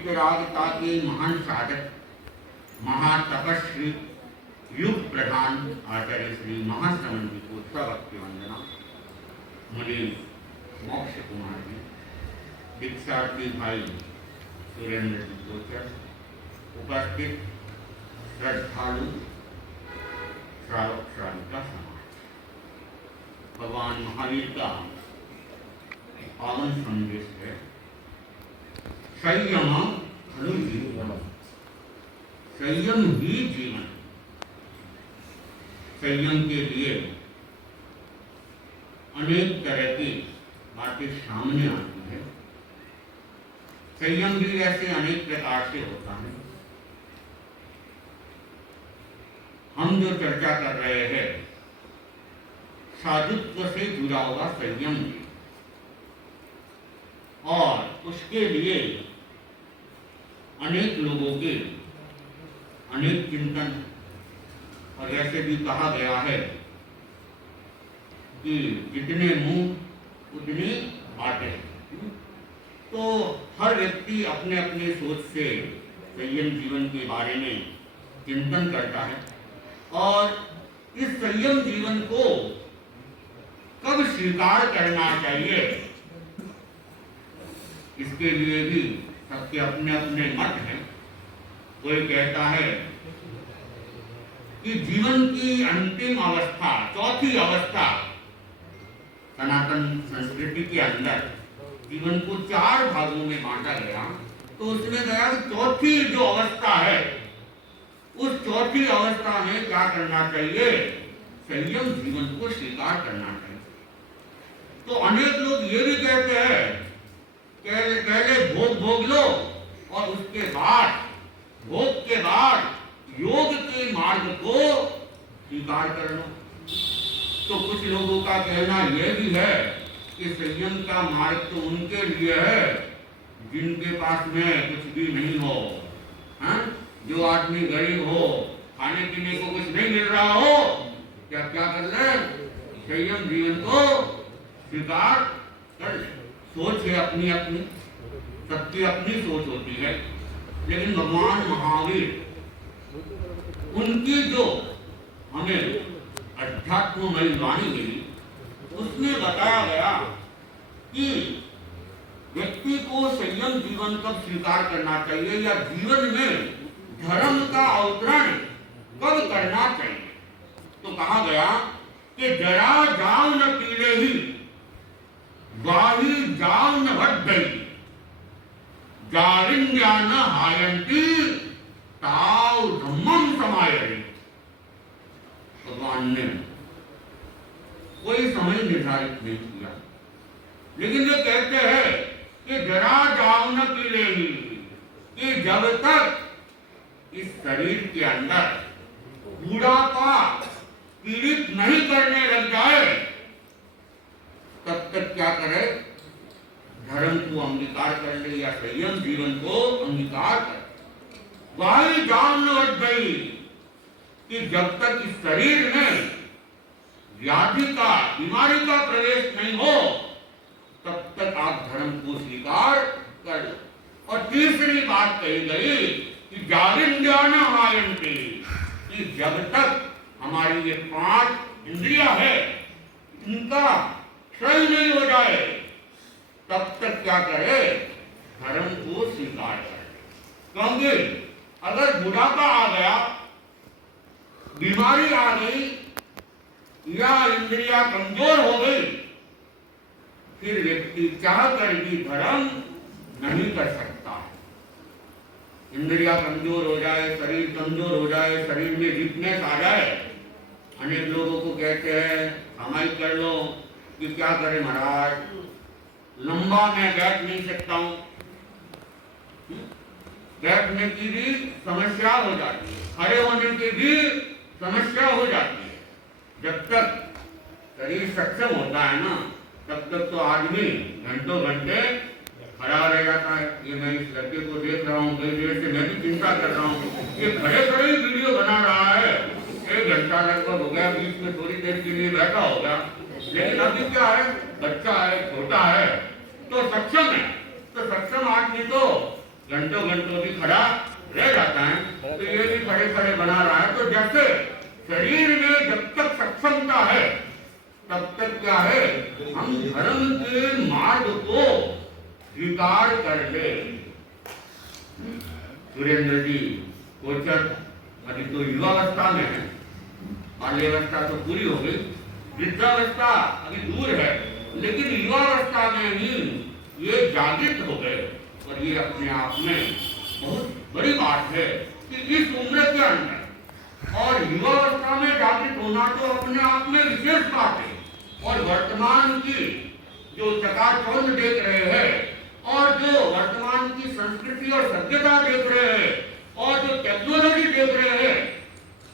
वीतरागता के महान साधक महातपस्वी युग प्रधान आचार्य श्री महाश्रवण जी को सभक्ति वंदना। मुनि मोक्ष कुमार जी, दीक्षार्थी भाई सुरेंद्र जी गोचर, उपस्थित श्रद्धालु श्रावक श्राविका समाज, भगवान महावीर का पावन संदेश है संयम खलु जीवन। संयम ही जीवन। संयम के लिए अनेक तरह की बातें सामने आती है। संयम भी ऐसे अनेक प्रकार से होता है। हम जो चर्चा कर रहे हैं साधुत्व से जुड़ा हुआ संयम है, और उसके लिए अनेक लोगों के अनेक चिंतन, और ऐसे भी कहा गया है कि जितने मुंह उतनी बातें। तो हर व्यक्ति अपने अपने सोच से संयम जीवन के बारे में चिंतन करता है, और इस संयम जीवन को कब स्वीकार करना चाहिए, इसके लिए भी सबके अपने अपने मत हैं। कोई कहता है कि जीवन की अंतिम अवस्था, चौथी अवस्था, सनातन संस्कृति के अंदर जीवन को 4 भागों में बांटा गया। तो उसमें गया चौथी जो अवस्था है, उस चौथी अवस्था में क्या करना चाहिए? संयम जीवन को स्वीकार करना चाहिए। तो अनेक लोग ये भी कहते हैं पहले भोग लो, और उसके बाद भोग के बाद योग के मार्ग को स्वीकार कर लो। तो कुछ लोगों का कहना यह भी है कि संयम का मार्ग तो उनके लिए है जिनके पास में कुछ भी नहीं हो, जो आदमी गरीब हो, खाने पीने को कुछ नहीं मिल रहा हो, क्या कर ले? संयम जीवन को स्वीकार कर ले। सोच है अपनी अपनी, सबकी अपनी सोच होती है। लेकिन भगवान महावीर, उनकी जो हमें अध्यात्ममय वाणी मिली, उसमें बताया गया कि व्यक्ति को संयम जीवन कब स्वीकार करना चाहिए, या जीवन में धर्म का अवतरण कब करना चाहिए। तो कहा गया कि जरा जाओ न पीले ही, वाही जाओ न भट गई, जारिंद्या न हायंती, ताव धम्मम समायरी। भगवान ने कोई समय निर्धारित नहीं किया, लेकिन ये कहते हैं कि जरा जाओ न पीले ही, कि जब तक इस शरीर के अंदर बुढ़ापा पीड़ित नहीं करने लग जाए, तब तक क्या करे? धर्म को अंगीकार कर ले, या संयम जीवन को अंगीकार कर। वही जान लग गई कि जब तक इस शरीर में व्याधि का, बीमारी का प्रवेश नहीं हो, तब तक आप धर्म को स्वीकार कर लो। और तीसरी बात कही गई कि जारिंद्यान हायंती, कि जब तक हमारी ये 5 इंद्रियां है, इनका क्षय नहीं हो जाए, तब तक क्या करे? धर्म को स्वीकार करे। क्योंकि अगर बुढ़ापा आ गया, बीमारी आ गई, या इंद्रियां कमजोर हो गई, फिर व्यक्ति चाह कर भी धर्म नहीं कर सकता। इंद्रियां कमजोर हो जाए, शरीर कमजोर हो जाए, शरीर में वीकनेस आ जाए, अनेक लोगों को कहते हैं सामायिक कर लो कि क्या करें महाराज, लंबा मैं बैठ नहीं सकता हूं। बैठने की भी समस्या हो जाती है, खड़े होने की भी समस्या हो जाती है। जब तक शरीर सक्षम होता है ना, तब तक तो आदमी घंटों घंटे खड़ा रह जाता है। ये मैं इस लड़के को देख रहा हूँ, कई देर से मैं भी चिंता कर रहा हूँ, ये खड़े खड़े ही वीडियो बना रहा है, 1 घंटा लगभग हो गया, बीच में थोड़ी देर के लिए बैठा होगा। लेकिन अभी क्या है, बच्चा है, छोटा है, तो सक्षम है। तो सक्षम आदमी तो घंटों घंटों भी खड़ा रह जाता है, तो ये भी खड़े खड़े बना रहा है। तो जैसे शरीर में जब तक सक्षमता है तब तक क्या है, हम धर्म के मार्ग को स्वीकार कर ले। सुरेंद्र जी कोचर अभी तो युवावस्था में है, बाल्यावस्था तो पूरी हो गई, वृद्धावस्था अभी दूर है, लेकिन युवावस्था में ही ये जागृत हो गए। और ये अपने आप में बहुत बड़ी बात है कि इस उम्र के अंदर और युवावस्था में जागृत होना तो अपने आप में विशेष बात है। और वर्तमान की जो चकाचौंध देख रहे हैं और जो वर्तमान की संस्कृति और सभ्यता देख रहे हैं और जो टेक्नोलॉजी देख रहे हैं,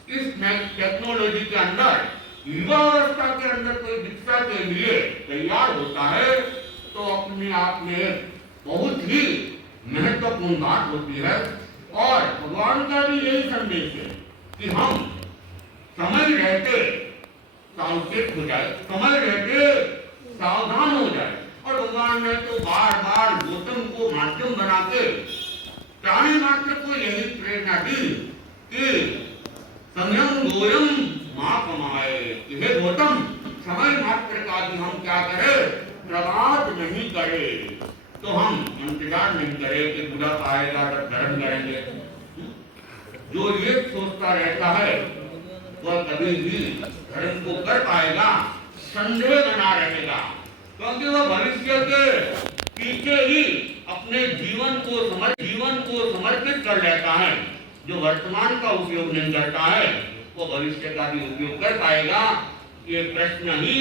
इस टेक्नोलॉजी के अंदर युवावस्था के अंदर कोई दीक्षा के लिए तैयार होता है तो अपने आप में बहुत ही महत्वपूर्ण बात होती है। और भगवान का भी यही संदेश है कि हम समय रहते सावचेत हो जाए, समय रहते सावधान हो जाए। और भगवान ने तो बार बार गौतम को माध्यम बना के प्राणी मात्र को यही प्रेरणा दी कि संयम गोयम मां कमाए। हे गौतम, समय मात्र का भी हम क्या करें, प्रमाद नहीं करें। तो हम इंतजार नहीं करें कि बुढ़ापा आएगा तब धर्म करेंगे। जो ये सोचता रहता है वह कभी भी धर्म को कर पाएगा, संदेह बना रहेगा, क्योंकि वह भविष्य के पीछे ही अपने जीवन को समर्पित कर लेता है। जो वर्तमान का उपयोग नहीं करता है वो भविष्य का भी उपयोग कर पाएगा, ये प्रश्न ही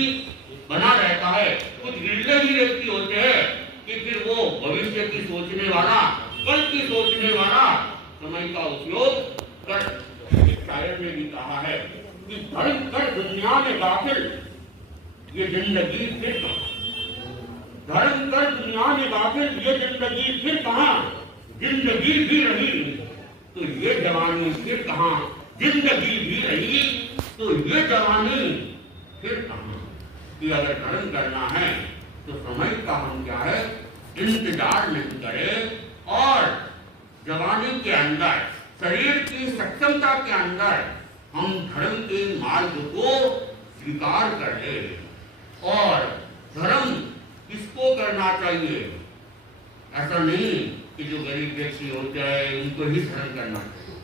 बना रहता है। कुछ गिरले ही व्यक्ति होते हैं कि फिर वो भविष्य की सोचने वाला, कल की सोचने वाला समय का उपयोग कर। शायर ने भी कहा है कि धर्म कर दुनिया में गाफिल, ये जिंदगी फिर कहाँ। धर्म कर दुनिया में गाफिल, ये जिंदगी फिर कहाँ। जिंदगी भी रही तो ये जवानी फिर कहाँ। जिंदगी भी रही तो ये जवानी फिर कहाँ। कि अगर धर्म करना है तो समय का हम क्या है, इंतजार नहीं करें और जवानी के अंदर, शरीर की सक्षमता के अंदर हम धर्म के मार्ग को स्वीकार कर ले। और धर्म किसको करना चाहिए, ऐसा नहीं कि जो गरीब व्यक्ति होते हैं उनको ही धर्म करना चाहिए।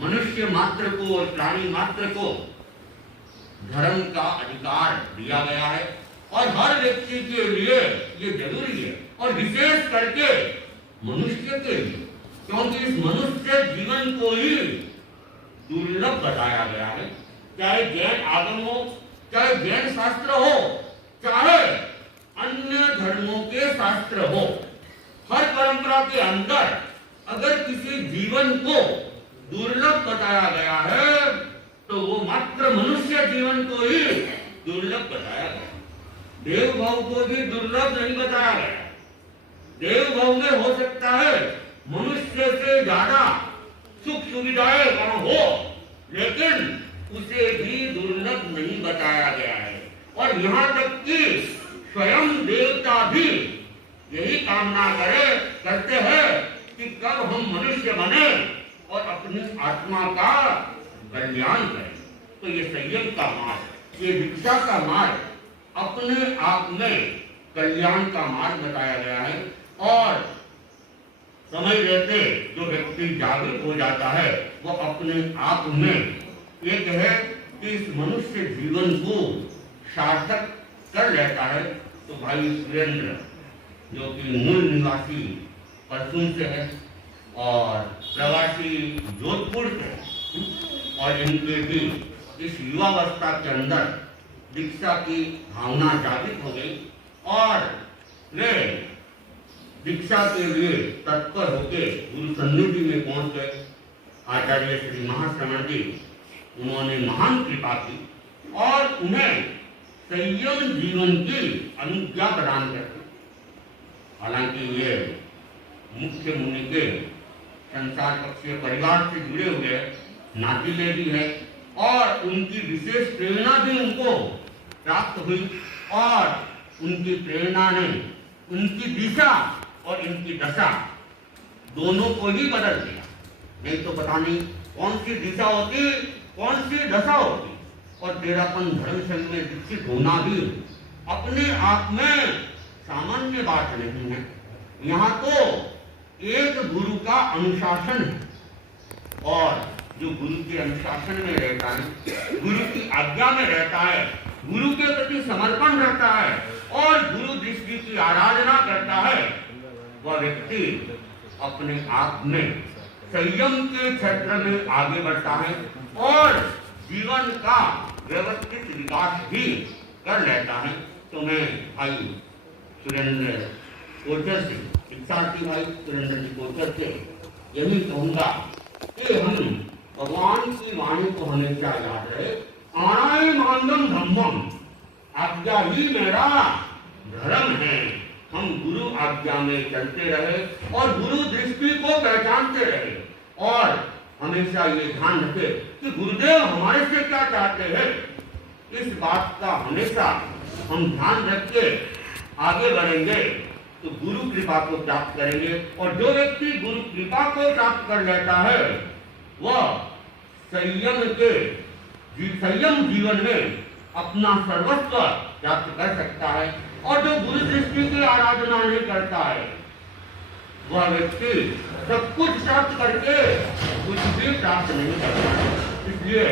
मनुष्य मात्र को और प्राणी मात्र को धर्म का अधिकार दिया गया है और हर व्यक्ति के लिए ये जरूरी है, और विशेष करके मनुष्य के लिए, क्योंकि इस मनुष्य जीवन को ही दुर्लभ बताया गया है। चाहे जैन आगम हो, चाहे जैन शास्त्र हो, चाहे अन्य धर्मों के शास्त्र हो, हर परंपरा के अंदर अगर किसी जीवन को दुर्लभ बताया गया है तो वो मात्र मनुष्य जीवन को ही दुर्लभ बताया गया। देव भाव को भी दुर्लभ नहीं बताया गया। देव भाव में हो सकता है मनुष्य से ज्यादा सुख सुविधाएं वहां हो, लेकिन उसे भी दुर्लभ नहीं बताया गया है। और यहाँ तक कि स्वयं देवता भी यही कामना करते हैं कि कब हम मनुष्य बने और अपनी आत्मा का कल्याण करें। तो ये संयम का मार्ग, ये दीक्षा का मार्ग अपने आप में कल्याण का मार्ग बताया गया है। और समय रहते जो व्यक्ति जागरूक हो जाता है वो अपने आप में एक है कि इस मनुष्य जीवन को सार्थक कर लेता है। तो भाई सुरेंद्र जो कि मूल निवासी परसुन से है और प्रवासी जोधपुर से, और इनके भी इस युवावस्था के अंदर दीक्षा की भावना जागृत हो गई और वे दीक्षा के लिए तत्पर होकर गुरु सन्निधि में पहुंच गए। आचार्य श्री महाश्रवण जी उन्होंने महान कृपा की और उन्हें संयम जीवन की अनुज्ञा प्रदान कर दी। हालांकि ये मुख्य मुनि के संसार पक्षीय परिवार से जुड़े हुए नातीले भी है और उनकी विशेष प्रेरणा भी उनको प्राप्त हुई और उनकी प्रेरणा ने उनकी दिशा और इनकी दशा दोनों को ही बदल दिया। नहीं तो पता नहीं कौन सी दिशा होती, कौन सी दशा होती। और तेरापन धर्म संघ में दीक्षित होना भी अपने आप में सामान्य बात नहीं है। यहाँ तो एक गुरु का अनुशासन है, और जो गुरु के अनुशासन में रहता है, गुरु की आज्ञा में रहता है, गुरु के प्रति समर्पण रहता है और गुरु दृष्टि की आराधना करता है, वह व्यक्ति अपने आप में संयम के क्षेत्र में आगे बढ़ता है और जीवन का व्यवस्थित विकास भी कर लेता है। तो मैं भाई सुरेंद्र कोचर से, शिक्षार्थी भाई सुरेंद्र जी कोचर से यही कहूंगा कि हम भगवान की वाणी को हमेशा याद रहे। आणाय मानदम धम्मम, आज्ञा ही मेरा धर्म है। हम गुरु आज्ञा में चलते रहे और गुरु दृष्टि को पहचानते रहे और हमेशा ये ध्यान रखे कि गुरुदेव हमारे से क्या चाहते हैं। इस बात का हमेशा हम ध्यान रख के आगे बढ़ेंगे तो गुरु कृपा को प्राप्त करेंगे। और जो व्यक्ति गुरु कृपा को प्राप्त कर लेता है वह संयम जीवन में अपना सर्वस्व प्राप्त कर सकता है। और जो गुरु दृष्टि की आराधना नहीं करता है वह व्यक्ति सब कुछ प्राप्त करके कुछ भी प्राप्त नहीं करता है। इसलिए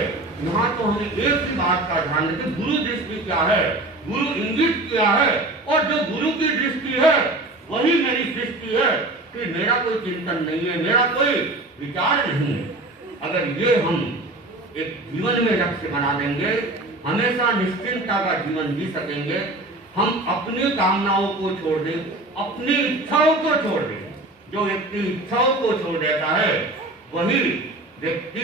यहाँ तो हमें एक ही बात का ध्यान रखें, गुरु दृष्टि क्या है, गुरु इंगित क्या है, और जो गुरु की दृष्टि है वही मेरी दृष्टि है। कि मेरा कोई चिंतन नहीं है, मेरा कोई विचार नहीं है। अगर ये हम एक जीवन में लक्ष्य बना देंगे, हमेशा निश्चिंतता का जीवन जी सकेंगे। हम अपनी कामनाओं को छोड़ दें, अपनी इच्छाओं को छोड़ दें। जो व्यक्ति इच्छाओं को छोड़ देता है वही व्यक्ति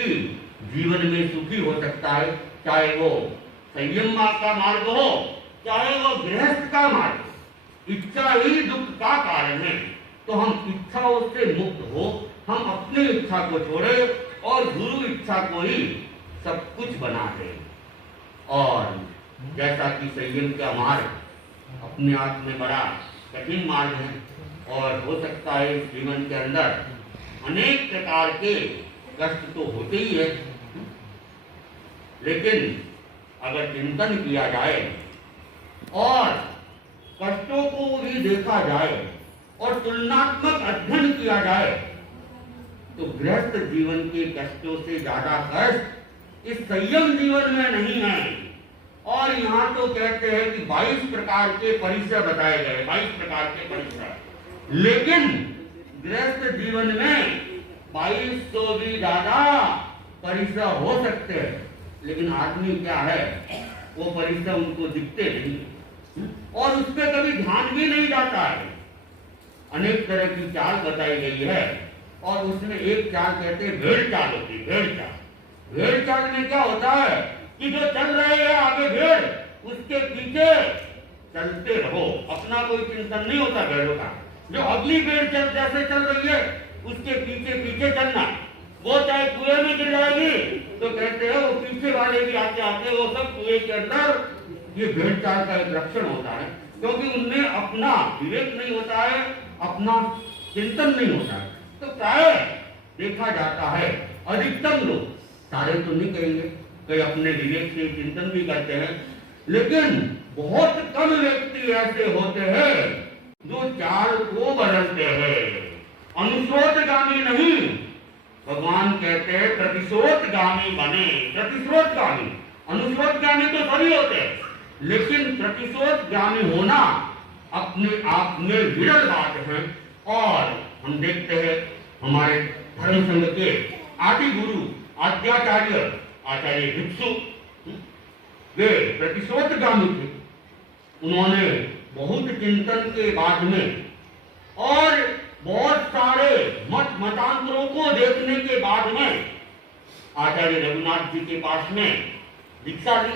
जीवन में सुखी हो सकता है, चाहे वो संयम का मार्ग हो, चाहे वो गृहस्थ का मार्ग। इच्छा ही दुख का कारण है। तो हम इच्छाओं से मुक्त हो, हम अपनी इच्छा को छोड़े और गुरु इच्छा को ही सब कुछ बना दे। और जैसा कि संयम का मार्ग अपने आप में बड़ा कठिन मार्ग है और हो सकता है इस जीवन के अंदर अनेक प्रकार के कष्ट तो होते ही है, लेकिन अगर चिंतन किया जाए और कष्टों को भी देखा जाए और तुलनात्मक अध्ययन किया जाए तो गृहस्थ जीवन के कष्टों से ज्यादा कष्ट इस संयम जीवन में नहीं है। और यहाँ तो कहते हैं कि 22 प्रकार के परिसर बताए गए, 22 प्रकार के परिसर, लेकिन गृहस्थ जीवन में 2200 भी ज्यादा परिसर हो सकते हैं, लेकिन आदमी क्या है वो परिसर उनको दिखते नहीं और उस पर कभी ध्यान भी नहीं जाता है। अनेक तरह की चाल बताई गई है और उसमें एक चाल कहते हैं भेड़ चाल होती है। भेड़ चाल, भेड़ चाल में क्या होता है कि जो चल रहे हैं आगे भेड़, उसके पीछे चलते रहो, अपना कोई चिंतन नहीं होता भेड़ों का। जो अगली भेड़ जैसे चल रही है उसके पीछे पीछे चलना, वो चाहे कुएं में गिर जाएगी तो कहते हैं वो पीछे वाले भी आते आते वो सब कुएं के अंदर। ये भेड़ चाल का एक लक्षण होता है, क्योंकि उनमें अपना विवेक नहीं होता है, अपना चिंतन नहीं होता है। तो प्राय देखा जाता है अधिकतम लोग, सारे तो नहीं कहेंगे, कई अपने विवेक से चिंतन भी करते हैं, लेकिन बहुत कम व्यक्ति ऐसे होते हैं जो चाल को बदलते हैं। अनुस्रोतगामी नहीं, भगवान कहते हैं प्रतिस्रोतगामी बने। प्रतिस्रोतगामी, अनुस्रोतगामी तो सभी होते हैं, लेकिन प्रतिस्रोतगामी होना अपने आप में विरल बात है। और हम देखते हैं हमारे धर्म संघ के आदि गुरु आद्याचार्य आचार्य भिक्षु, वे प्रतिस्रोतगामी थे। उन्होंने बहुत चिंतन के बाद में और बहुत सारे मत मतांतरों को देखने के बाद में आचार्य रघुनाथ जी के पास में दीक्षा ली।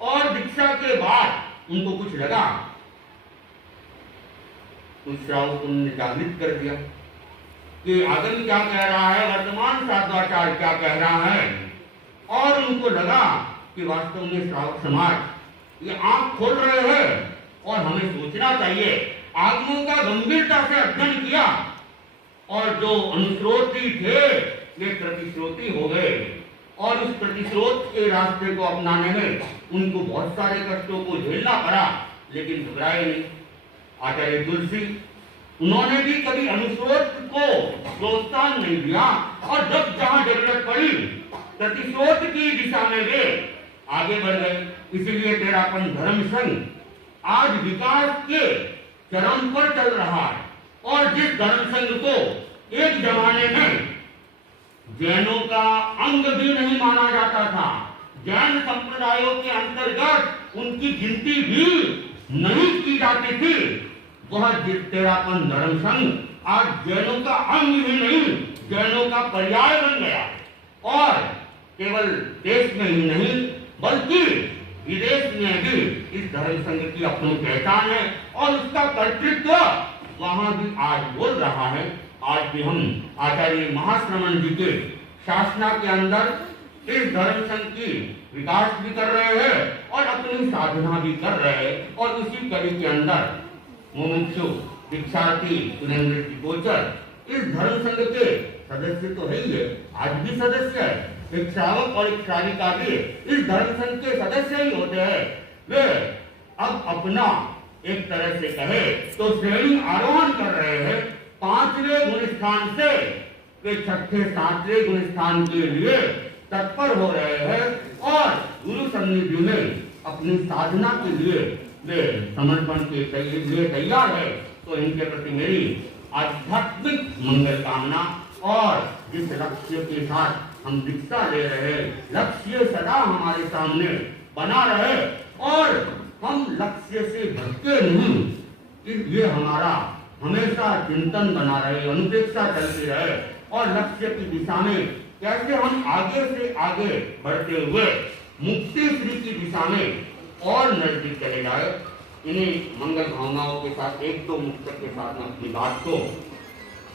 और दीक्षा के बाद उनको कुछ लगा, कुछ श्रावकों ने जागृत कर दिया कि आगम क्या कह रहा है, वर्तमान साधवाचार्य क्या कह रहा है। और उनको लगा कि वास्तव में श्रावक समाज ये आंख खोल रहे हैं और हमें सोचना चाहिए। आगमों का गंभीरता से अध्ययन किया और जो अनुस्रोती थे वे प्रतिश्रोती हो गए और उस प्रतिस्रोत के रास्ते को अपनाने में उनको बहुत सारे कष्टों को झेलना पड़ा, लेकिन घबराए नहीं। आचार्य तुलसी उन्होंने भी कभी अनुस्रोत को प्रोत्साहन नहीं दिया और जब जहां जरूरत पड़ी प्रतिस्रोत की दिशा में वे आगे बढ़ गए। इसीलिए तेरापन धर्म संघ आज विकास के चरम पर चल रहा है और जिस धर्म संघ को एक जमाने में जैनों का अंग भी नहीं माना जाता था, जैन संप्रदायों के अंतर्गत उनकी गिनती भी नहीं की जाती थी, वह तेरापन धर्म संघ आज जैनों का अंग ही नहीं जैनों का पर्याय बन गया और केवल देश में ही नहीं बल्कि विदेश में भी इस धर्म संघ की अपनी पहचान है और उसका कर्तृत्व वहां भी आज बोल रहा है। आज भी हम आचार्य महाश्रमण जी के शासना के अंदर इस धर्म संघ की विकास भी कर रहे हैं और अपनी साधना भी कर रहे हैं और उसी कड़ी के अंदर मुमुक्षु दीक्षार्थी सुरेंद्र जी गोचर इस धर्म संघ के सदस्य तो है ही है, आज भी सदस्य है। एक श्रावक और एक श्राविका भी इस धर्म संघ के सदस्य ही होते हैं। वे अब अपना एक तरह से कहे तो श्रेणी आरोहण कर रहे हैं। 5वें गुण स्थान से वे 6ठे 7वें गुण स्थान के लिए तत्पर हो रहे हैं और गुरु सन्निधि में अपनी साधना के लिए वे समर्पण के लिए तैयार है। तो इनके प्रति मेरी आध्यात्मिक मंगल कामना और जिस लक्ष्य के साथ हम दीक्षा ले रहे हैं, लक्ष्य सदा हमारे सामने बना रहे और हम लक्ष्य से भटके नहीं, ये हमारा हमेशा चिंतन बना रहे, अनुपेक्षा चलती रहे और लक्ष्य की दिशा में कैसे हम आगे से आगे बढ़ते हुए मुक्ति श्री की दिशा में और नजदीक चले जाए। इन्हीं मंगल भावनाओं के साथ एक दो मुक्तक के साथ मैं अपनी बात को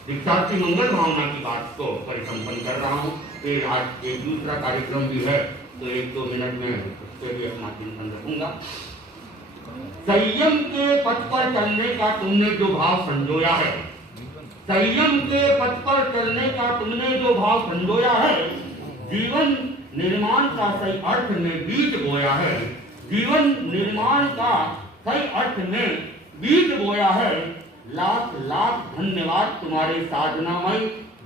दीक्षार्थी मंगल भावना की बात को परिसंपन्न कर रहा हूँ। फिर आज एक दूसरा कार्यक्रम भी है तो 1-2 मिनट में उसके लिए अपना चिंतन रखूंगा। संयम के पथ पर चलने का तुमने जो भाव संजोया है, संयम के पथ पर चलने का तुमने जो भाव संजोया है, जीवन निर्माण का सही अर्थ में बीज बोया है, जीवन निर्माण का सही अर्थ में बीज बोया है। लाख लाख धन्यवाद तुम्हारे साधनामय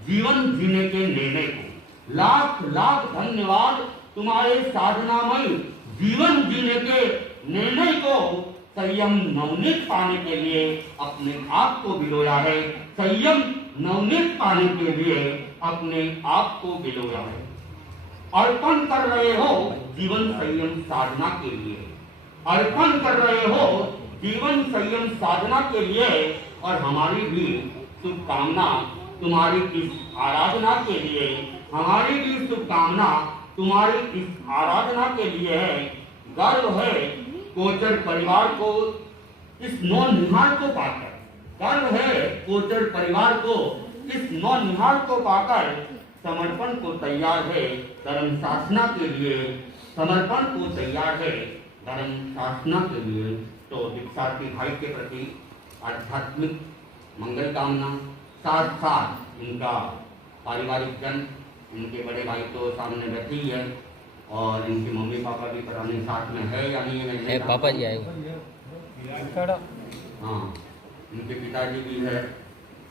जीवन जीने के निर्णय को, लाख लाख धन्यवाद तुम्हारे साधनामय जीवन जीने के निर्णय को। संयम नवनीत पाने के लिए अपने आप को बिलोया है, संयम नवनीत पाने के लिए अपने आप को बिलोया है। अर्पण कर रहे हो जीवन संयम साधना के लिए, अर्पण कर रहे हो जीवन संयम साधना के लिए और हमारी भी शुभकामना तुम्हारी इस आराधना के लिए, हमारी भी शुभकामना तुम्हारी इस आराधना के लिए है। गर्व है कोचर परिवार को इस नौनिहाल को पाकर, गर्व है कोचर परिवार को इस नौनिहाल को पाकर समर्पण को तैयार है धर्म शासना के लिए, समर्पण को तैयार है धर्म शासना के लिए। तो दीक्षार्थी भाई के प्रति आध्यात्मिक मंगल कामना, साथ साथ इनका पारिवारिक जन, इनके बड़े भाई तो सामने बैठे ही है और इनके मम्मी पापा भी कराने साथ में है या नहीं है, पापा जी आए, हाँ इनके पिताजी भी है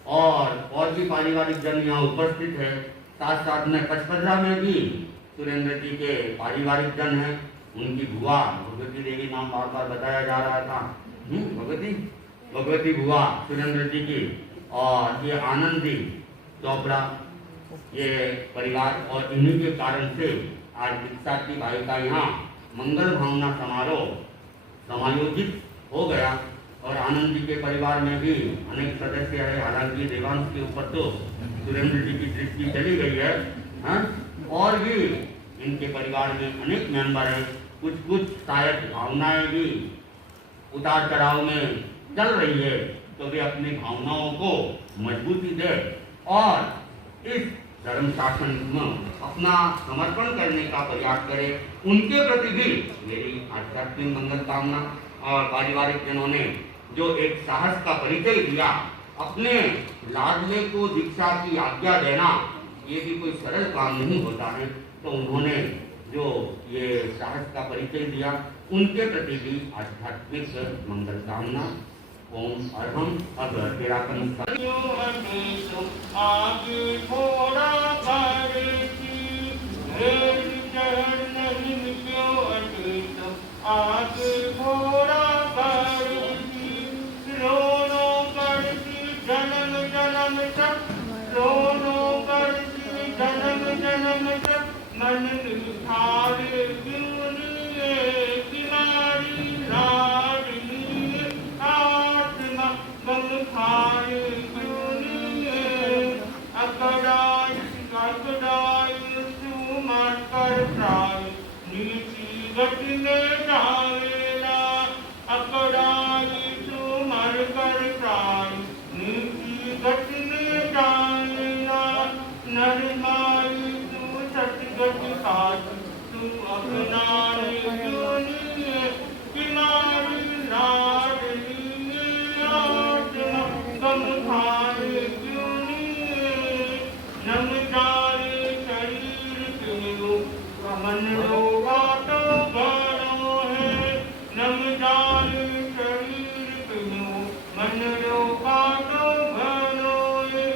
और भी पारिवारिक जन यहाँ उपस्थित है। साथ साथ में पचपदरा में भी सुरेंद्र जी के पारिवारिक जन है, उनकी बुआ भगवती देवी नाम बार बार बताया जा रहा था, भगवती बुआ सुरेंद्र जी की और ये आनंदी चोपड़ा ये परिवार और इन्हीं के कारण से आज दीक्षार्थी भाई का यहाँ मंगल भावना समारोह समायोजित हो गया और आनंद जी के परिवार में भी अनेक सदस्य है। हालांकि देवांश के ऊपर तो सुरेंद्र जी की दृष्टि चली गई है, और भी इनके परिवार में अनेक मेंबर हैं। कुछ शायद भावनाएं भी उतार चढ़ाव में चल रही है, तो वे अपनी भावनाओं को मजबूती दे और इस धर्म शासन में अपना समर्पण करने का प्रयास करें। उनके प्रति भी मेरी आध्यात्मिक मंगल कामना और पारिवारिक जनों ने जो एक साहस का परिचय दिया अपने लाडले को दीक्षा की आज्ञा देना ये भी कोई सरल काम नहीं होता है। तो उन्होंने जो ये साहस का परिचय दिया, उनके प्रति भी आध्यात्मिक मंगल कामना। ओम अर्हम। अब तेरा आगे थोड़ा आगे घोड़ा करती रोनो करती जन्म जन्म तक रोनो करती जन्म जन्म तक मन निखारे क्यों किनारी लाडली आत्मा गम खाए क्यों अकड़ाई सुमर कर प्राय नीति गति में डालेला अकड़ाई सुमर कर प्राय नीति गति में डालेला नरमाई तू सतगति काज तू अपनाने क्यों किनारी लाडली आत्मा गम खाए क्यों नम जाए शरीर क्यों मन रोगा तो बड़ो है नम जाए शरीर क्यों मन रोगा तो बड़ो है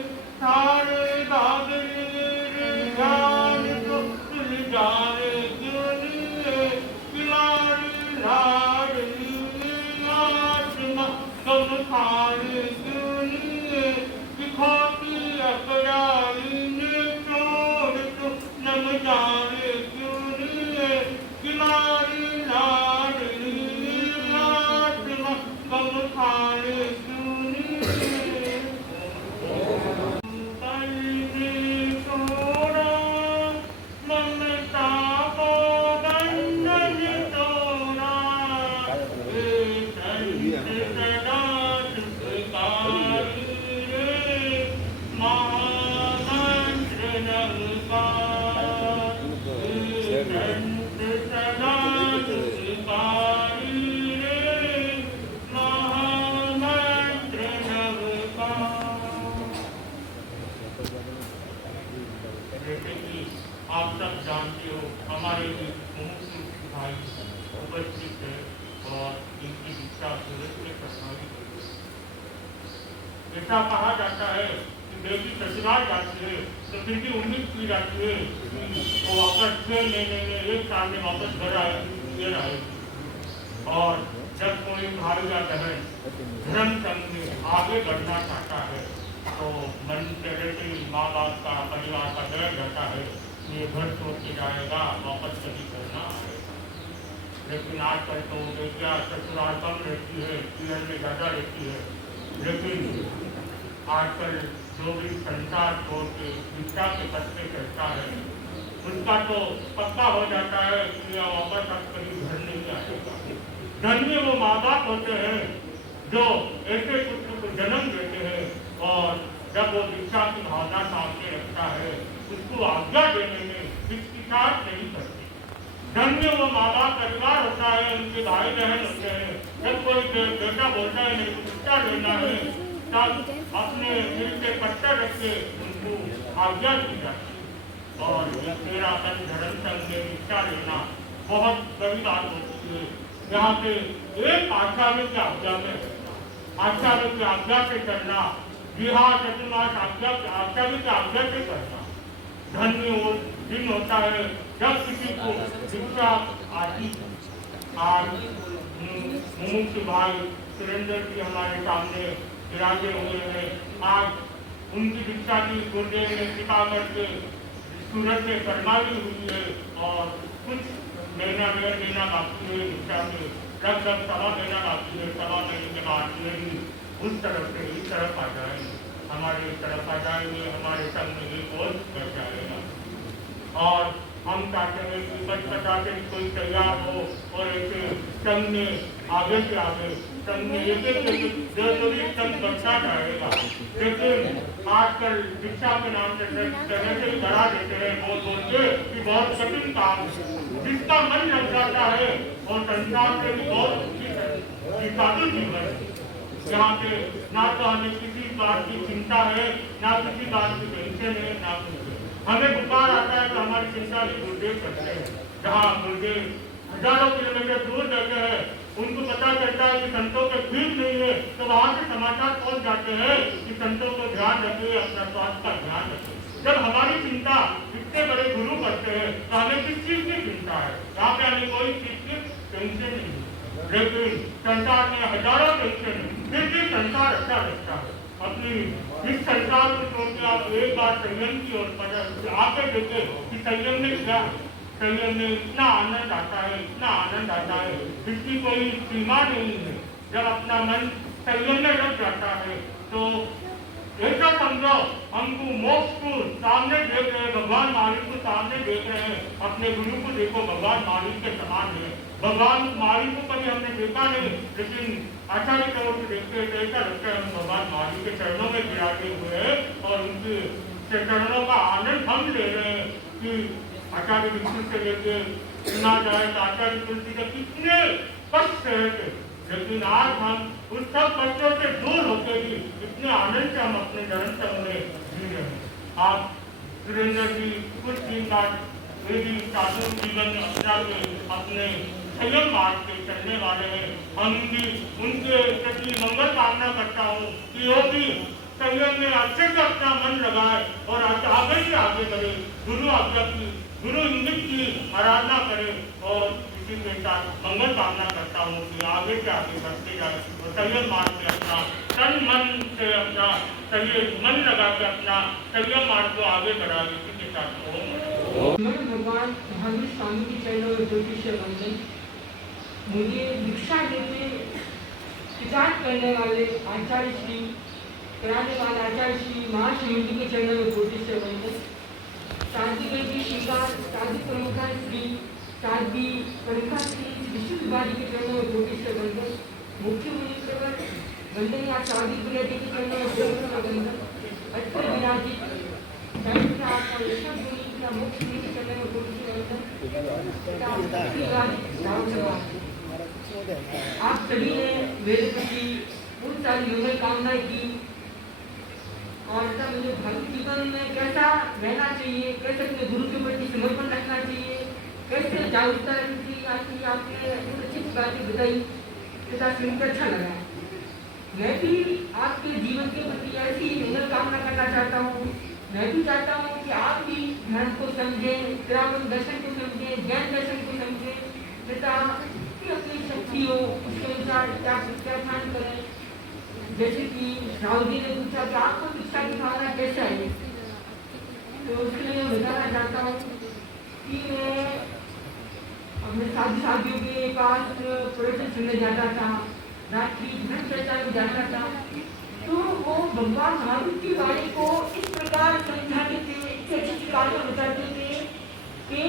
सारे बागरे जान तो तुल जाने क्यों किनारी लाडली आत्मा गम खाए क्यों दिखाती अकड़ाई ने छोड़ तो नम जाने क्यों किनारी लाडली आत्मा गम खाए क्यों छोड़ा ममता को बंधन तोड़ा सदा सुखकारी रे महामंत्र नमकार सदा सुखकारी रे महामंत्र नमकार। जैसे कि आप सब जानते हो हमारे मुमुक्षु भाई उपस्थित है और इनकी दीक्षा सूरत में प्रभावित हुई। ऐसा कहा जाता है कि बेटी ससुराल जाती है तो फिर भी उम्मीद की जाती है कि वो वापस 6 महीने में 1 साल में वापस घर आए। और जब कोई भाई या बहन धर्म संघ में आगे बढ़ना चाहता है तो मन से रहते ही माँ बाप का परिवार का डर रहता है ये घर छोड़ के जाएगा वापस कभी करना आएगा। लेकिन आजकल तो बेटियाँ ससुराल कम रहती है, पीएम में ज़्यादा रहती है। लेकिन आजकल जो भी संसार छोड़ के दीक्षा के पथ पे चलता है उसका तो पक्का हो जाता है कि वापस अब कभी घर नहीं आएगा। धन्य वो माँ बाप होते हैं जो ऐसे पुत्र को जन्म देते हैं और जब वो दीक्षा की भावना सामने रखता है उसको आज्ञा देने में हिचकिचाहट नहीं करते। धन्य वो माँ बाप परिवार होता है, उनके भाई बहन होते हैं। जब कोई बेटा बोलता है मेरे को दीक्षा लेना है तब अपने दिल से पत्थर रख के उनको आज्ञा दी जाती है। और मेरा अपन धर्म संघ में दीक्षा लेना बहुत बड़ी बात होती है। यहाँ पे एक आचार्य की आज्ञा में आचार्य की आज्ञा से करना, विहार चतुर्मास आचार्य की आज्ञा से करना धन्य वो दिन होता है जब किसी को दीक्षा आती। आज मुमुक्षु भाई सुरेंद्र जी हमारे सामने विराजे हुए हैं। आज उनकी दीक्षा की गुरुदेव ने सिखा करके सूरत में फरमाई हुई है और कुछ महीना बाकी है दीक्षा में, लगभग 1.25 महीना बाकी है। 1.25 महीने के बाद यही उस तरफ से इस तरफ आ जाएंगे, हमारे इस तरफ आ जाएंगे, हमारे संग में एक और बढ़ जाएगा। और हम चाहते हैं कि बचपना से कोई तैयार हो और ऐसे संघ में आगे से आगे संघ में एक संघ बढ़ता जाएगा। लेकिन आजकल शिक्षा के नाम से तरह से बढ़ा देते हैं बोल के कि बहुत कठिन काम जिसका मन लग जाता है और संसार से भी बहुत साधु जीवन यहाँ पे ना तो हमें किसी बात की चिंता है, ना किसी बात की टेंशन है, ना कुछ। हमें बुखार आता है तो हमारी चिंता भी गुरुदेव करते हैं। जहाँ गुरुदेव हजारों किलोमीटर दूर रहते हैं, उनको पता चलता है कि संतों के ठीक नहीं है, तो वहाँ से समाचार पहुँच जाते हैं कि संतों को ध्यान रखिए, अपना स्वास्थ्य का ध्यान रखिए। जब हमारी चिंता इतने बड़े गुरु करते हैं तो हमें किस चीज की चिंता है? यहाँ पे हमें कोई चीज की टेंशन नहीं है। लेकिन संसार में हजारों टेंशन है, फिर भी संसार अच्छा लगता है। अपनी इस संसार को छोड़ के आप एक बार संयम की ओर आके देखे कि संयम में क्या है। संयम में इतना आनंद आता है, इतना आनंद आता है, इसकी कोई सीमा नहीं है। जब अपना मन संयम में रख जाता है तो ऐसा समझो हमको मोक्ष को सामने देख रहे हैं, भगवान मालिक को सामने देख रहे हैं। अपने गुरु को देखो, भगवान मालिक के समान है। भगवान मालिक को कभी हमने देखा नहीं, लेकिन आचार्य करो को देखते हैं तो ऐसा लगता है हम भगवान मालिक के चरणों में गिराते हुए और उनके चरणों का आनंद हम ले रहे हैं कि आचार्य विष्णु से लेके सुना जाए तो आचार्य तुलसी का कितने कष्ट रहते, लेकिन आज हम उस सब कष्टों से दूर होकर भी इतने आनंद से हम अपने जन्म संग में जी रहे हैं। आप सुरेंद्र जी कुछ दिन बाद मेरी साधु जीवन यात्रा में अपने संयम मार्ग पे चलने वाले हैं। हम भी उनके प्रति मंगल कामना करता हूँ कि वो भी संयम में अच्छे से अपना मन लगाए और आगे ही आगे बढ़े, गुरु आज्ञा की, गुरु इंगित की आराधना करे। और इसी के साथ मंगल कामना करता हूँ कि आगे से आगे बढ़ते जाए और संयम मार्ग में अपना तन मन से अपना संयम मन लगा के अपना संयम मार्ग को आगे बढ़ाए। इसी के साथ भगवान महावीर स्वामी के चरणों में ज्योतिष वंदन। मुझे दीक्षा देने किताब करने वाले आचार्य श्री कराने वाले आचार्य श्री महाशिव जी के चरणों में ज्योतिष वंदन। शादी की श्रीकार शादी प्रमुखा श्री शादी प्रमुखा श्री विष्णु बाजी के चरणों में ज्योतिष वंदन। मुख्य मुनि वंदन या शादी के चरणों में ज्योतिष वंदन। अत्र विराजित आप सभी ने मेरे प्रति बहुत सारी मंगल कामनाएं की और मुझे भक्त जीवन में कैसा रहना चाहिए, कैसे अपने गुरु के प्रति समर्पण रखना चाहिए, कैसे जागरूकता रखनी चाहिए, आपने अच्छी बातें बताई, तथा सुनकर अच्छा लगा। मैं भी आपके जीवन के प्रति ऐसी मंगल कामना करना चाहता हूँ। मैं भी चाहता हूँ कि आप भी ध्यान को समझें, त्रावण दर्शन को समझें, ज्ञान दर्शन को समझें, तथा अपनी शक्ति हो उसके अनुसार क्या ध्यान करें। जैसे कि राहुल जी ने पूछा कि आपको दीक्षा की भावना कैसा है, तो उसके लिए मैं बताना चाहता हूँ कि मैं अपने साथियों के पास प्रवचन सुनने जाता था, रात्रि धर्म चर्चा में जाता था, तो वो भगवान महावीर की वाणी को इस प्रकार समझाते थे, इतने अच्छी कहानियां बताते थे कि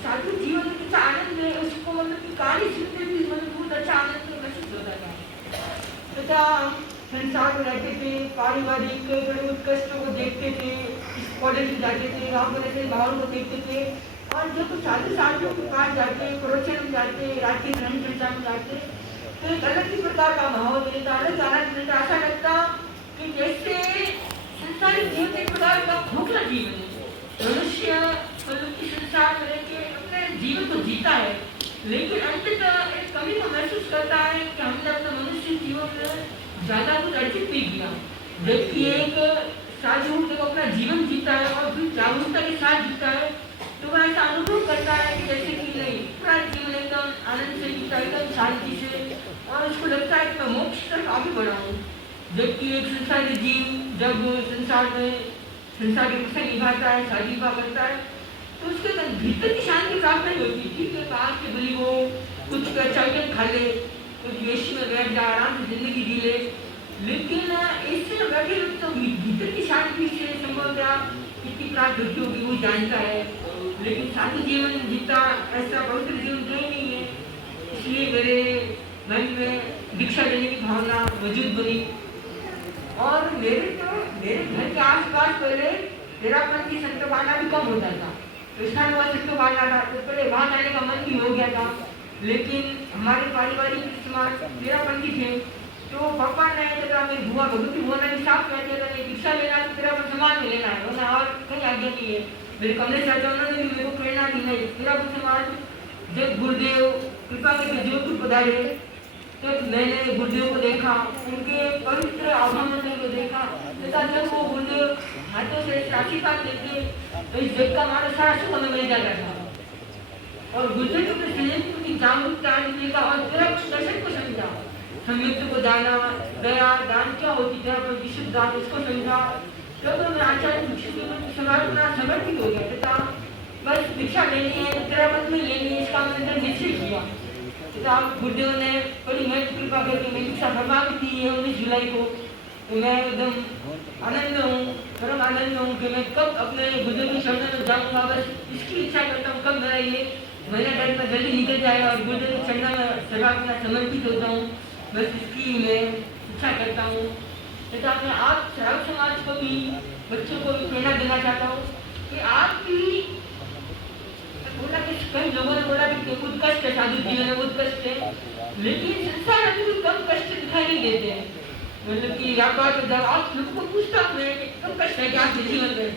साधु जीवन में कितना आनंद है, उसको मतलब कि कहानी सुनते भी मतलब बहुत अच्छा आनंद महसूस होता था। तथा संसार में रहते थे, पारिवारिक बड़े उत्कर्षों को देखते थे, कॉलेज में जाते थे, वहाँ पर ऐसे माहौल को देखते थे, और जब साधु साथियों के पास जाते, प्रवचन में जाते, रात्रि धर्म चर्चा में जाते, तो एक अलग ही प्रकार का माहौल मिलता, अलग आनंद मिलता। ऐसा लगता कि जैसे संसारिक जीवन एक प्रकार का खोखला जीवन है। मनुष्य संसार में रहकर अपने जीवन को जीता है, लेकिन अंततः एक कमी को महसूस करता है कि हमने अपना मनुष्य जीवन में ज्यादा कुछ अर्जित नहीं किया। जबकि एक साधु जब अपना जीवन जीता है और फिर जागरूकता के साथ जीता है, तो वह ऐसा अनुभव करता है कि जैसे कि नहीं, पूरा जीवन एकदम आनंद से जीता, एकदम शांति से, और उसको लगता है कि मैं मोक्ष तक आगे बढ़ा हूँ। जबकि एक संसारी जीव जब संसार में संसार के प्रसंग निभाता है, शादी विवाह करता है, तो उसके भीतर की शांति प्राप्त नहीं होती। ठीक है, बाहर से भली वो कुछ चौकन खा ले, कुछ वेशी में बैठ जा, आराम से जिंदगी जी ले, लेकिन इससे बैठे लोग तो भीतर की शांति से संभवतः कितनी प्राप्त होती होगी वो जानता है। लेकिन साधु जीवन जीता ऐसा पवित्र जीवन कोई नहीं है। इसलिए मेरे मन में दीक्षा लेने की भावना मौजूद बनी, और मेरे घर के आसपास पहले तेरापन की संत भावना भी कम होता था, कृष्णान हुआ संत भावना था, तो पहले वहाँ जाने का मन भी हो गया था। लेकिन हमारे पारिवारिक समाज तेरापंथी थे, तो पापा ने तेरा मेरी बुआ भगवती बुआ ने भी साफ कह दिया था कि दीक्षा लेना तो तेरा कुछ सामान में लेना है, वरना और कहीं आगे नहीं है। मेरे कमरे चाचा उन्होंने भी मेरे को प्रेरणा दी नहीं, तेरा कुछ सामान जब गुरुदेव कृपा करके जोधपुर पधारे तो मैंने गुरुदेव को देखा, उनके पवित्र आभा मंदिर को देखा तथा जब वो गुरुदेव हाथों से आशीर्वाद देते तो इस जग का हमारा सारा सुख हमें मिल जाता था। और गुरुदेव के संयम की जागरूकता आने का और तेरा दर्शन को समझा, संयुक्त को जाना, दया दान क्या होती है, विशुद्ध दान इसको समझा। तब मैं आचार्य भिक्षु के प्रति समाज समर्पित हो गया तथा बस दीक्षा लेनी है, तेरा मन में लेनी है, इसका मैंने निश्चय किया तथा गुरुदेव ने बड़ी महत्व कृपा करके मेरी दीक्षा फरमा दी है 19 जुलाई को। तो मैं एकदम आनंद हूँ, परम आनंद हूँ कि मैं कब अपने गुरुदेव के शरण में जाऊँगा, बस इसकी इच्छा करता हूँ कब मेरा ये महीना टाइम में जल्दी निकल जाए और गुरुदेव के चरणों में सदा अपना समर्पित होता हूँ, बस इसकी मैं इच्छा करता हूँ तथा मैं आप श्रावक समाज को भी बच्चों को भी प्रेरणा देना चाहता हूँ कि आपकी बोला कि कई लोगों ने बोला कि कुछ कष्ट है, साधु जीवन में बहुत कष्ट है, लेकिन संसार में भी कम कष्ट दिखाई नहीं देते हैं। मतलब कि व्यापार जब आप लोगों को पूछता हूँ कम कष्ट है क्या आपके जीवन में,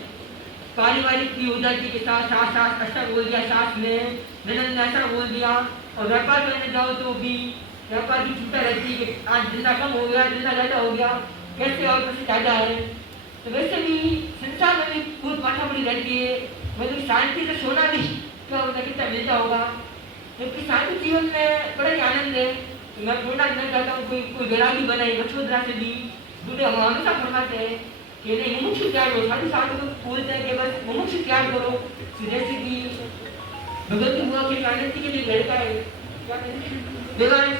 पारिवारिक की हो जाती के साथ सास सास ऐसा बोल दिया, सास ने ननद ने ऐसा बोल दिया, और व्यापार करने जाओ तो भी व्यापार की चिंता रहती है कि आज जितना कम हो गया, जितना ज़्यादा हो गया, कैसे और कैसे ज़्यादा है। तो वैसे भी संसार में भी बहुत माथापड़ी रहती है, मतलब शांति से सोना भी क्या होता है, कितना मिलता होगा, जबकि शांति जीवन में बड़ा ही आनंद है। तो मैं प्रेरणा देना चाहता हूँ कोई वैरागी बनाए मछोदरा से भी बूढ़े हम हमेशा फरमाते हैं कि नहीं मुमुक्षु त्याग करो, साधु साधु को बोलते हैं कि बस मुमुक्षु त्याग करो। जैसे कि भगवती बुआ के कानती के लिए लड़का है देवांश,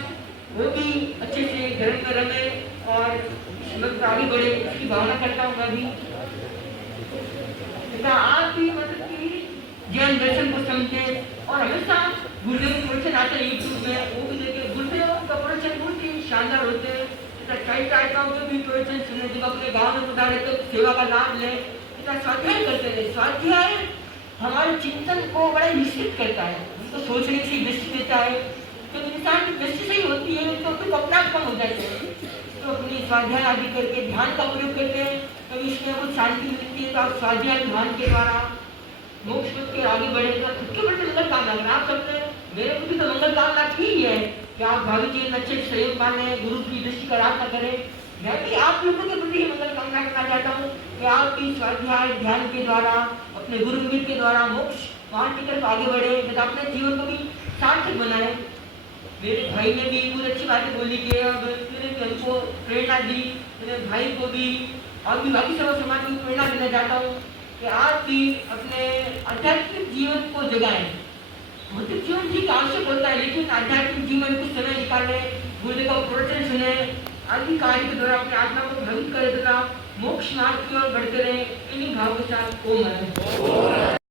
वो भी अच्छे से धर्म में रमे और वक्त आगे बढ़े, इसकी भावना करता हूँ मैं भी। आप भी मतलब कि ज्ञान दर्शन को समझे और हमेशा गुरुदेव के प्रवचन आते हैं यूट्यूब में, वो भी देखे। गुरुदेव का प्रवचन बहुत ही शानदार होते हैं, कई कार्यक्रम के भी प्रवचन सुने, जब अपने गाँव में पधारे तो सेवा का लाभ ले, स्वाध्याय करते रहे। स्वाध्याय हमारे चिंतन को बड़ा निश्चित करता है, हमको सोचने की दृष्टि देता है। तो इंसान की दृष्टि सही होती है तो फिर अपनापन हो जाते हैं। तो अपनी स्वाध्याय आदि करके ध्यान का प्रयोग करते हैं, कभी इसमें कुछ शांति मिलती है तो आप स्वाध्याय ध्यान के द्वारा मोक्ष के आगे बढ़ेगा। खुद के प्रति मंगल कामना करें, आप सबने मेरे प्रति तो मंगल कामना की ही है कि आप भावी जीवन में अच्छे सहयोग माने, गुरु की दृष्टि का रास्ता करें। मैं भी आप लोगों के प्रति मंगल कामना करना चाहता हूँ कि आप भी स्वाध्याय ध्यान के द्वारा अपने गुरु मित्र के द्वारा मोक्ष मार्ग की तरफ आगे बढ़े तथा अपने जीवन को भी सार्थक बनाए। मेरे भाई ने भी बहुत अच्छी बातें बोली कि अब मैंने भी उनको प्रेरणा दी, मेरे भाई को भी और भी बाकी सब समाज को प्रेरणा देना चाहता हूँ कि आप भी अपने आध्यात्मिक जीवन को जगाएं। भौतिक जीवन ठीक आवश्यक होता है, लेकिन आध्यात्मिक जीवन कुछ समय निकाले, गुरुदेव का प्रवचन सुने, आदि कार्य के द्वारा अपने आत्मा को भ्रमित करे तथा मोक्ष मार्ग की ओर बढ़ते रहे। इन्हीं भाव के साथ ओम।